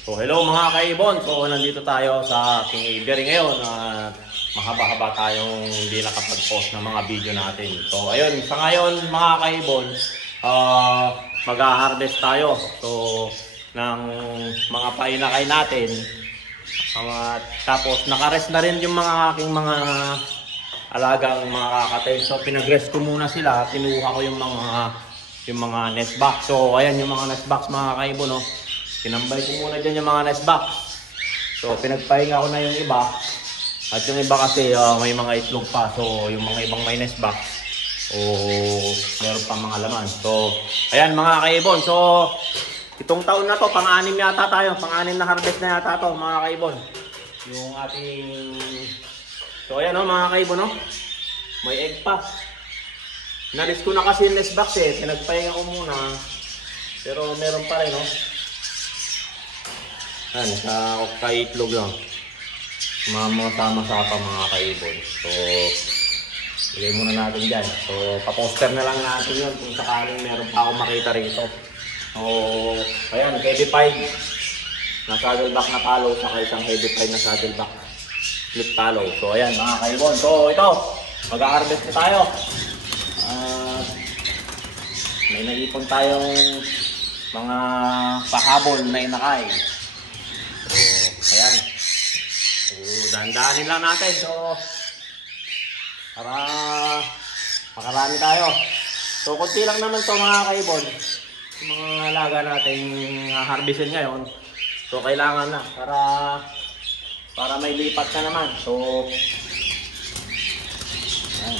So hello mga kaibon, so nandito tayo sa aking aviary ngayon. Mahaba-haba tayong hindi nakapag-post ng mga video natin. So ayun, sa ngayon mga kaibon, mag-harvest tayo. So ng mga painakay natin. Tapos nakarest na rin yung mga aking mga alagang mga kakatail. So pinag-rest ko muna sila, kinuha ko yung mga nest box. So ayan yung mga nest box mga kaibon, no. Tinambay ko muna dyan yung mga nest box. So pinagpahinga ko na yung iba. At yung iba kasi may mga itlog pa. So yung mga ibang may nest box, meron pa mga laman. So ayan mga kaibon. So itong taon na to, pang-anim yata tayo. Pang-anim na harvest na yata to mga kaibon. Yung ating... So ayan o mga kaibon, no? May egg pa. Nalis ko na kasi yung nest box eh. Pinagpahinga ko muna. Pero meron pa rin, no? Yan, sa itlog lang. Sama sa mga kaibon. So, ilagay muna natin dyan. So, pa-poster na lang natin yun kung sakaling meron pa ako makita rito. So, ayan, heavy pied na saddleback na palo, saka isang heavy pied na saddleback split palo. So, ayan mga kaibon. So, ito, mag-harvest na tayo. May naipon tayong mga pahabol na inakay. So, ayan. So, dahan-dahanin lang natin. So, para makarami tayo. So, konti lang naman to mga kaibon. Yung mga alaga natin harvestin ngayon. So, kailangan na para may lipat na naman. So, ayan.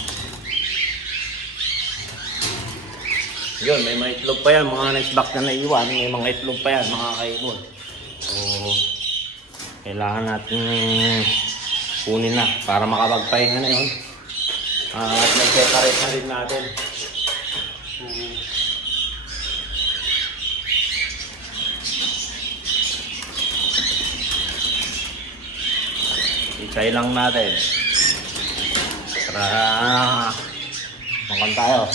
Yun, may mga itlog pa yan. Mga next box na naiwan. May mga itlog pa yan mga kaibon. So, kailangan natin kunin na para makapagpahinga na yun. At nag-separate na rin natin. Isay lang natin para makan tayo.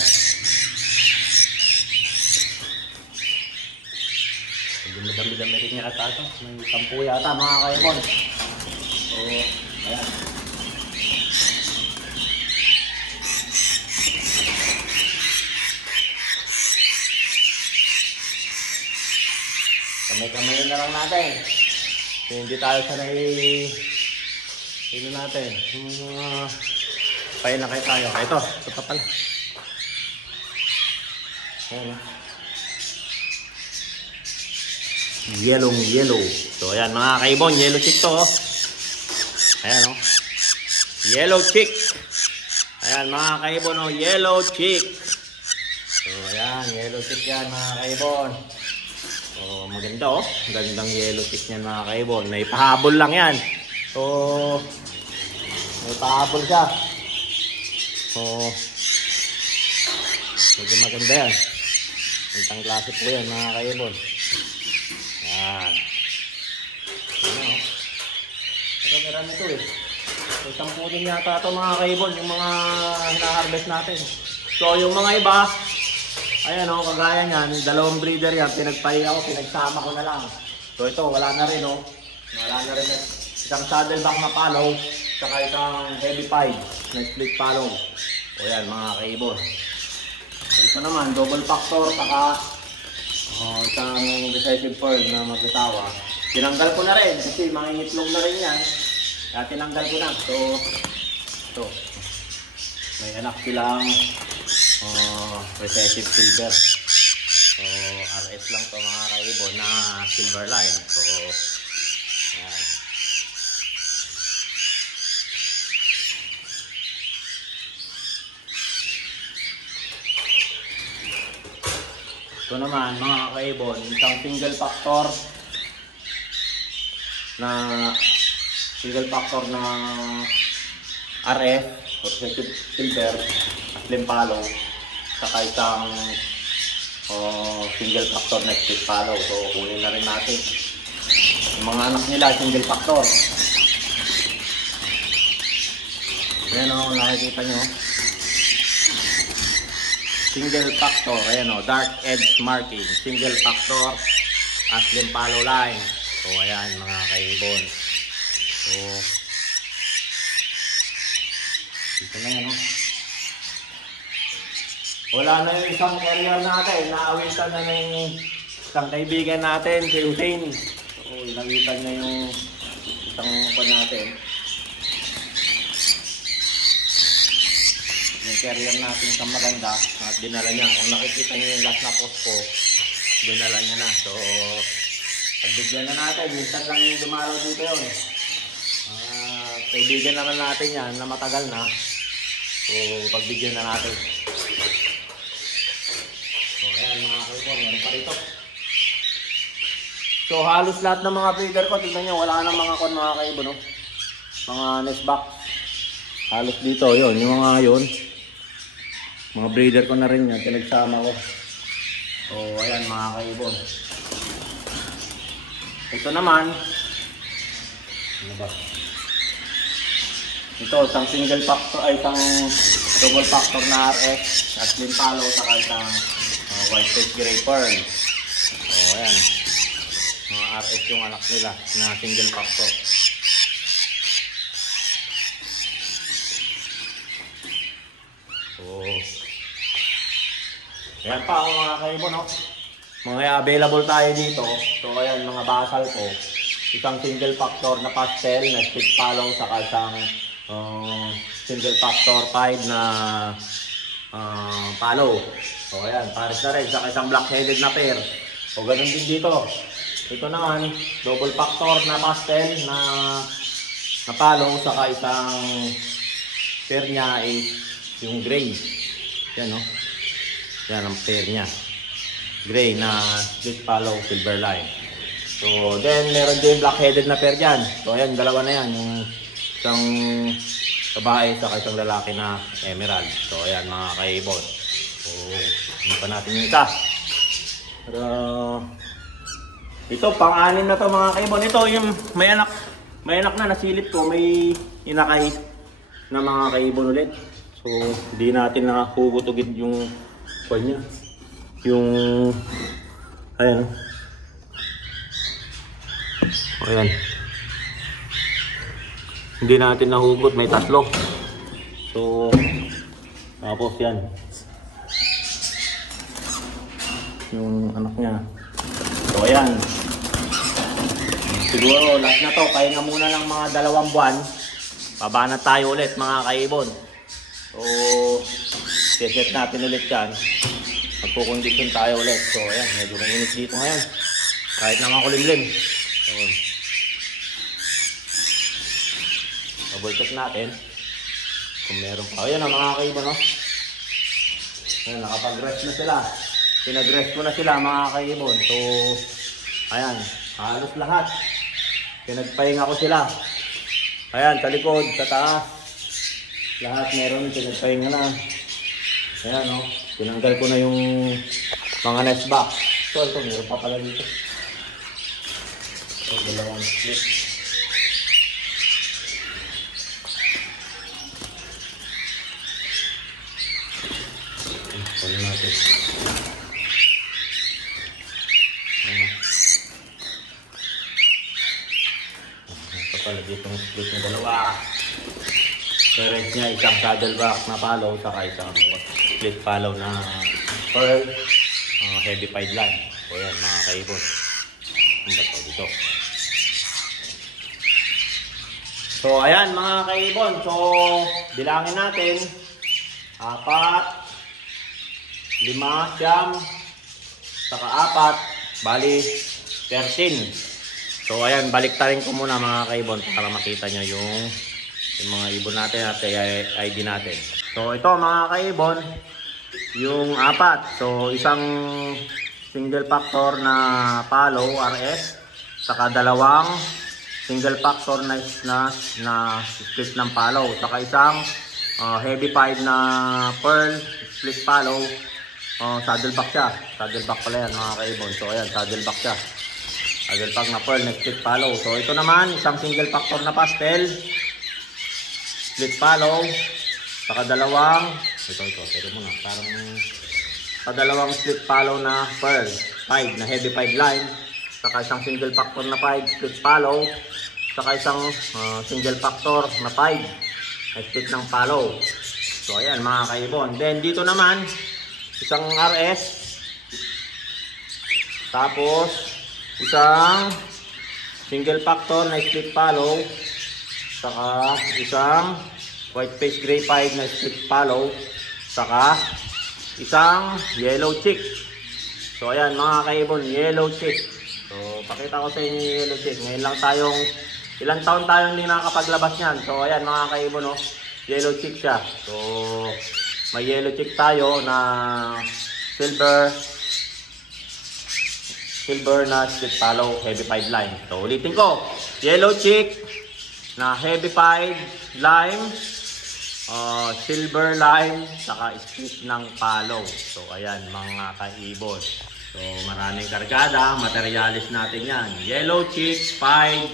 Dami-dami rin yata ito. May 10 yata mga kaibon. So, ayan. Kamay-kamay na lang natin. So, hindi tayo sanay natin. Yung mga painakay tayo. Ito pa pala. Ayan. Yellow. So ayan mga kaibon, yellow chick to. Ayan o. Yellow chick. Ayan mga kaibon, yellow chick. So ayan, yellow chick yan mga kaibon. So maganda o. Gandang yellow chick yan mga kaibon. May pahabol lang yan. So may pahabol siya. So medyo maganda yan. Itang klase po yan mga kaibon. Yan. Ano o. Marami ito eh. So 10 din yata ito mga kaibon. Yung mga hina-harvest natin. So yung mga iba, ayan o, kagaya nyan, 2 breeder yan. Pinagpahiya ko, pinagsama ko na lang. So ito, wala na rin o. Wala na rin isang saddleback na palo, saka isang heavy pied na split palo. O yan mga kaibon. So ito naman, double factor, saka isang decisive pearl na mag-asawa. Tinanggal ko na rin kasi mangingitlog na rin yan. Kaya tinanggal ko na. So, ito. May anak silang recessive silver. So, RS lang to mga kaibon na silver line. So, ayan. Ito naman mga kaibon, isang single factor na RF or silver at limpalo, saka isang single factor na split palo. So kunin na rin natin yung mga anak nila single factor. Ayan o, nakikita nyo single factor, ayan o, dark edge marking, single factor as limpalo line. So So ayan mga kaibon. So dito na yan, no? Wala na yung isang carrier natin. Naawitan na ng isang kaibigan natin, si Hussein. So inawitan na yung isang pan natin. Yung carrier natin isang maganda at dinala niya. Kung nakikita niyo yung last na post ko, dinala niya na. So pagbigyan na natin. Minsan lang yung dumalaw dito yun. Kaibigan naman natin yan na matagal na. So pagbigyan na natin. So ayan mga kaibon, meron pa rito. So halos lahat ng mga feeder ko, tignan nyo, wala nang mga mga kaibon, no? Mga nest box. Halos dito, yun, yung mga yun. Mga breeder ko na rin yan, pinagsama ko. So ayan mga kaibon. Ito naman, ano ba? Ito, isang single factor, ay isang double factor na RS at slim palo, saka isang white face gray pearl. So ayan, mga RS yung anak nila na single factor. So ayan pa ang mga kaibon, no? Mga available tayo dito. So ayan, mga basal ko, isang single factor na pastel na stick palo, saka isang single factor 5 na palo. So ayan, pares na rin, saka isang black-headed na pair. So ganun din dito. Ito naman, double factor na pastel na palo, saka isang pair niya ay yung gray. Yan, no? Yan ang pair niya. Gray na split palo, silver line. So then meron din black-headed na pair dyan. So ayan, dalawa na yan. Yung isang babae saka isang lalaki na emerald. So ayan mga kaibon. So hindi pa natin yung isa. Pero ito pang-anim na to mga kaibon. Ito yung may anak na nasilip ko, may inakay na mga kaibon ulit. So hindi natin nakahugutugid yung kanya. Yung ayan. Ayan. Hindi natin nahugot, may tatlo. So tapos yan yung anak niya. So ayan, siguro last na to, kaya nga muna ng mga 2 buwan, pabanat tayo ulit mga kaibon. So set natin ulit yan, magkukondisyon tayo ulit. So ayan, medyo mainit dito ngayon kahit naman kulimlim. So double check natin kung meron pa. Ayan ang mga kaibon, no? Ayan, nakapag-rest na sila. Pinag-rest ko na sila mga kaibon. So ayan, halos lahat pinagpahinga ko sila. Ayan, sa likod, sa taas, lahat meron pinagpahinga na. Ayan, no? Tinanggal ko na yung mga nest box. So ito, meron pa pala dito. So dalawang split. Kunin natin. Ito pala dito yung split na dalawa. Parents niya, isang saddleback na palo, saka isang split palo na pearl, heavy pied line. O yan mga kaibon. Ang bato dito. So ayan mga kaibon. So bilangin natin. 4, 5, 9, saka 4, bali 13. So ayan, baliktarin ko muna mga kaibon para makita nyo yung mga ibon natin at ID natin. So ito mga kaibon, yung 4. So isang single factor na palo RS, saka 2 single factor na split ng palo, saka isang heavy pied na pearl split palo. Saddleback siya. Saddleback pala yan mga kaibon. So ayan, saddleback siya. Saddleback na pearl, next split palo. So ito naman, isang single factor na pastel split palo, saka 2 ito muna, parang 2 split palo na pearl 5 na heavy pied line, saka isang single factor na 5 split follow, saka isang single factor na 5 na split ng follow. So ayan mga kaibon. Then dito naman isang RS, tapos isang single factor na split follow, saka isang white face gray 5 na split follow, saka isang yellow chick. So ayan mga kaibon, yellow chick. So pakita ko sa inyo yung yellow chick. Ngayon lang tayong, ilang taon tayong hindi nakapaglabas niyan. So ayan mga kaibon, oh, yellow chick siya. So may yellow chick tayo na silver na split follow, heavy 5 line. So ulitin ko, yellow chick na heavy 5 line, silver line, saka split ng follow. So ayan mga kaibon. So maraming kargada, materialis natin yan. Yellow chick, 5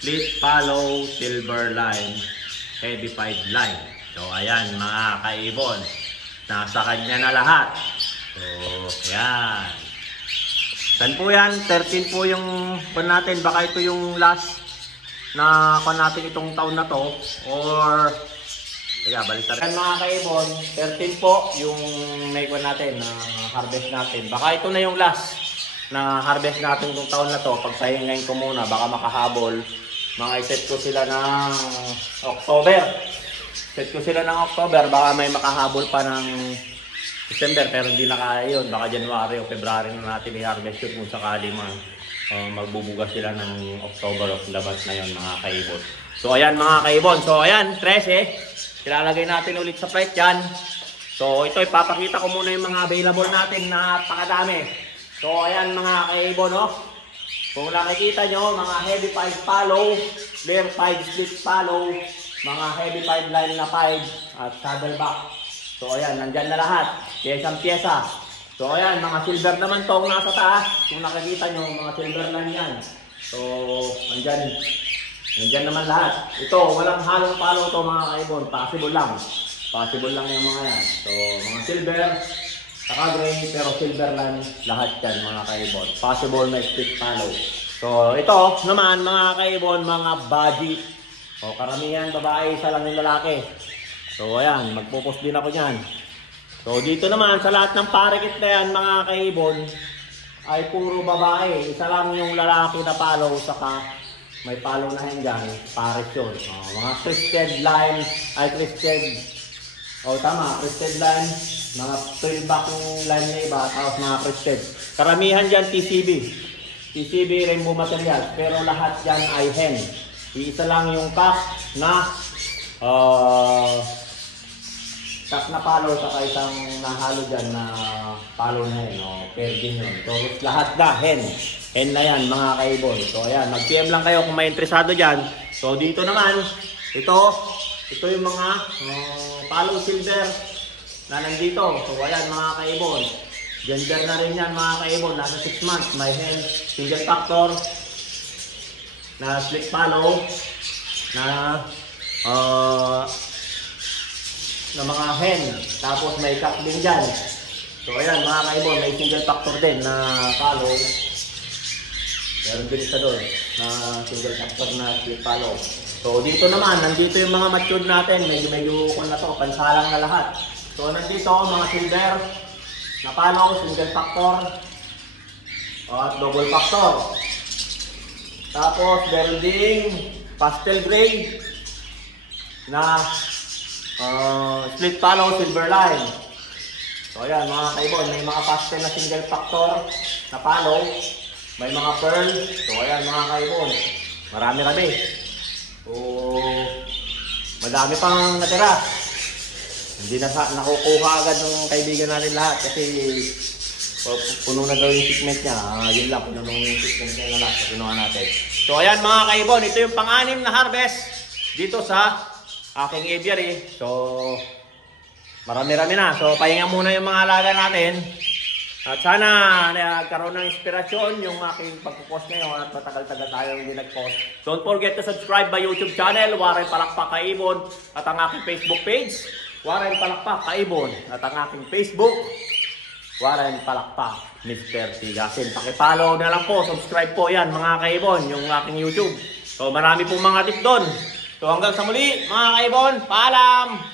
split follow, silver line, heavy 5 line. So ayan mga kaibon, nasa kanya na lahat. So ayan. Saan po yan? 13 po yung pan natin. Baka ito yung last na pan natin itong taon na to, or balik tayo mga kaibon. 13 po yung may pan natin na harvest natin. Baka ito na yung last na harvest natin itong taon na to. Pagpahingayin ko muna, baka makahabol. Mga iset ko sila ng October. Set ko sila ng October, baka may makahabol pa ng December, pero hindi na kaya yun. Baka January o February na natin i-harvest yun kung sakali magbubugas sila ng October o labas na yun mga kaibon. So ayan mga kaibon. So ayan, 13. Ilalagay natin ulit sa plate yan. So ito, ipapakita ko muna yung mga available natin na napakadami. So ayan mga kaibon, no? Kung nakikita nyo, mga heavy 5 follow, flare 5 split follow, mga heavy 5 line na 5 at saddleback. So ayan, nandyan na lahat. Piyesang-piyesa. So ayan, mga silver naman tong nasa taas. Kung nakikita nyo, mga silver line yan. So, nandyan naman lahat. Ito, walang halong follow to mga kaibon. Possible lang. Possible lang yung mga yan. So, mga silver, saka gray, pero silver line lahat yan mga kaibon. Possible na split follow. So, ito naman mga kaibon, mga budget. O, karamihan babae, isa lang yung lalaki. So ayan, magpo-post din ako niyan. So dito naman sa lahat ng parikit na yan mga kaibon ay puro babae. Isa lang yung lalaki na follow, saka may follow na hanggang pares yun. Mga twisted line, twisted line, mga tailback yung line na iba, tapos mga twisted. Karamihan dyan TCB rainbow material, pero lahat dyan ay hen. Isa lang yung cup na follow, saka isang nahalo dyan na follow na hen, pair din yun. So lahat na hen na yan mga kaibon. So ayan, mag-PM lang kayo kung may interesado dyan. So dito naman, ito yung mga follow silver na nandito. So ayan mga kaibon, gender na rin yan mga kaibon, nasa 6 months. May hen, single factor na split follow na mga hen, tapos may cup din dyan. So ayan mga kaibon, may single factor din na follow. Meron din isa doon na single factor na split follow. So dito naman, nandito yung mga matured natin. Medyo kung na to, pansalang na lahat. So nandito mga silver na follow, single factor at double factor. Tapos meron ding pastel gray na split follow, silver line. So ayan mga kaibon, may mga pastel na single factor na follow, may mga pearl. So ayan mga kaibon, marami. So madami pang natira. Hindi na nakukuha agad ng kaibigan natin lahat kasi puno na daw yung shipment niya. Yun lang, puno yung shipment niya na lahat. Pinuha natin. So ayan mga kaibon, ito yung pang-anim na harvest dito sa aking aviary. So marami na. So pahinga muna yung mga alaga natin. At sana nagkaroon ng inspirasyon yung aking pagpupost ngayon at matagal-tagal tayo hindi nag-post. Don't forget to subscribe my YouTube channel, Warren Palakpak Kaibon, at ang aking Facebook page, Warren Palakpak Kaibon, at ang aking Facebook Warren Palakpak, Mr. Tigasin. Pakipollow na lang po, subscribe po yan mga kaibon, yung aking YouTube. So marami pong mga tip doon. So hanggang sa muli mga kaibon, paalam!